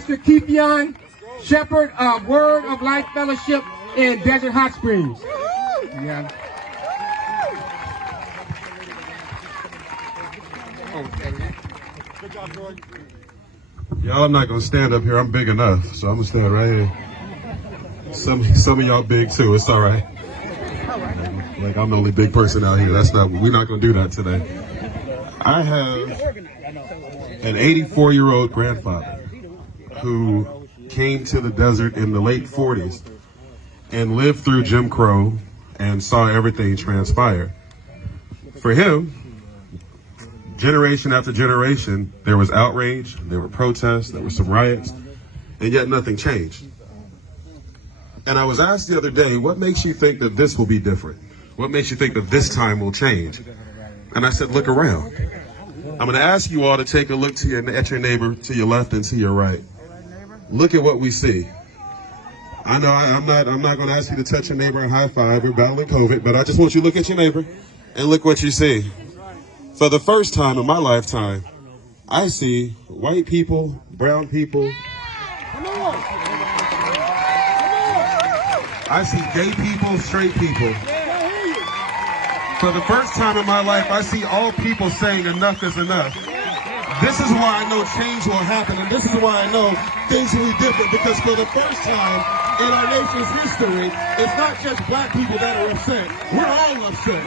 Pastor Keithion Shepherd of Word of Life Fellowship in Desert Hot Springs. Yeah. Good job, Troy. Y'all, I'm not gonna stand up here. I'm big enough, so I'm gonna stand right here. Some of y'all big too. It's all right. Like I'm the only big person out here. We're not gonna do that today. I have an 84-year-old grandfather who came to the desert in the late 40s and lived through Jim Crow and saw everything transpire. For him, generation after generation, there was outrage, there were protests, there were some riots, and yet nothing changed. And I was asked the other day, what makes you think that this will be different? What makes you think that this time will change? And I said, look around. I'm going to ask you all to take a look at your neighbor to your left and to your right. Look at what we see. I know I'm not going to ask you to touch your neighbor and high five. You're battling COVID, but I just want you to look at your neighbor and look what you see. For the first time in my lifetime, I see white people, brown people. I see gay people, straight people. For the first time in my life, I see all people saying enough is enough. This is why I know change will happen, and this is why I know things will be different, because for the first time in our nation's history, it's not just black people that are upset. We're all upset.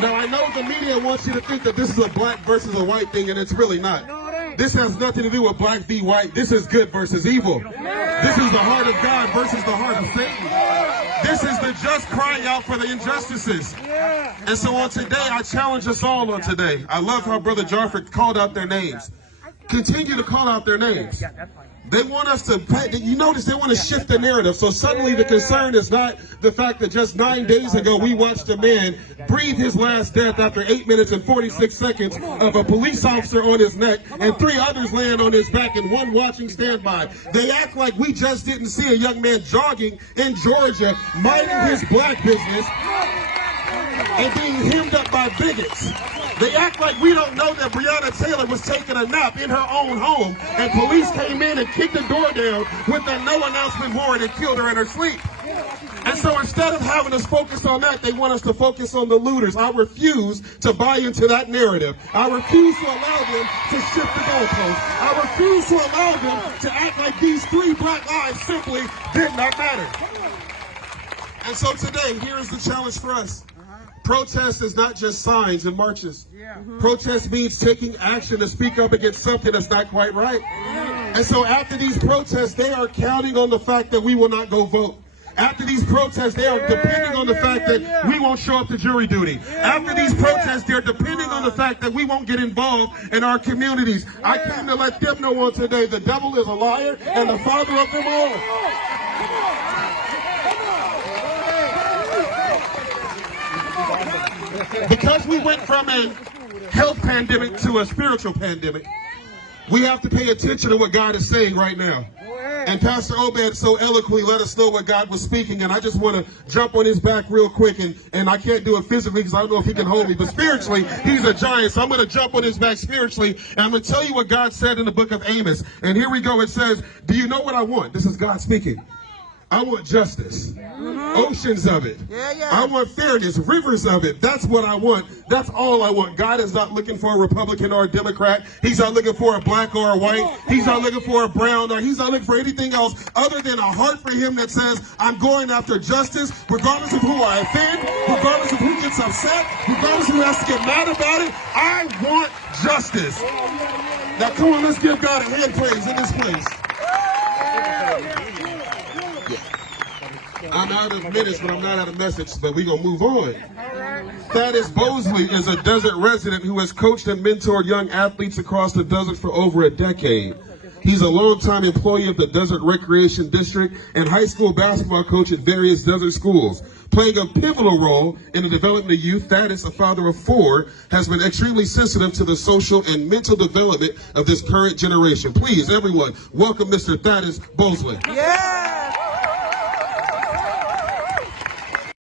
Now, I know the media wants you to think that this is a black versus a white thing, and it's really not. This has nothing to do with black v. white. This is good versus evil. This is the heart of God versus the heart of Satan. This is the just crying out for the injustices. And so on today, I challenge us all on today. I love how Brother Jarford called out their names. Continue to call out their names. They want us to, you notice they want to shift the narrative. So suddenly the concern is not the fact that just 9 days ago we watched a man breathe his last death after 8 minutes and 46 seconds of a police officer on his neck and 3 others laying on his back and 1 watching standby. They act like we just didn't see a young man jogging in Georgia, minding his black business and being hemmed up by bigots. They act like we don't know that Breonna Taylor was taking a nap in her own home and police came in and kicked the door down with a no announcement warrant and killed her in her sleep. And so instead of having us focus on that, they want us to focus on the looters. I refuse to buy into that narrative. I refuse to allow them to shift the goalposts. I refuse to allow them to act like these 3 black lives simply did not matter. And so today, here is the challenge for us. Protest is not just signs and marches. Protest means taking action to speak up against something that's not quite right. And so after these protests, they are counting on the fact that we will not go vote. After these protests, they are depending on the fact that we won't show up to jury duty. After these protests, they're depending on the fact that we won't get involved in our communities. I came to let them know on today the devil is a liar and the father of them all. Because we went from a health pandemic to a spiritual pandemic, we have to pay attention to what God is saying right now. And Pastor Obed so eloquently let us know what God was speaking, and I just want to jump on his back real quick, and I can't do it physically because I don't know if he can hold me, but spiritually, he's a giant, so I'm going to jump on his back spiritually, and I'm going to tell you what God said in the book of Amos. And here we go. It says, do you know what I want? This is God speaking. I want justice, oceans of it. I want fairness, rivers of it. That's what I want. That's all I want. God is not looking for a Republican or a Democrat. He's not looking for a black or a white. He's not looking for a brown, or he's not looking for anything else other than a heart for him that says, I'm going after justice, regardless of who I offend, regardless of who gets upset, regardless of who has to get mad about it. I want justice. Now come on, let's give God a hand praise in this place. I'm out of minutes, but I'm not out of message, but we're going to move on. Thaddeus Bosley is a desert resident who has coached and mentored young athletes across the desert for over a decade. He's a longtime employee of the Desert Recreation District and high school basketball coach at various desert schools. Playing a pivotal role in the development of youth, Thaddeus, a father of 4, has been extremely sensitive to the social and mental development of this current generation. Please, everyone, welcome Mr. Thaddeus Bosley. Yeah!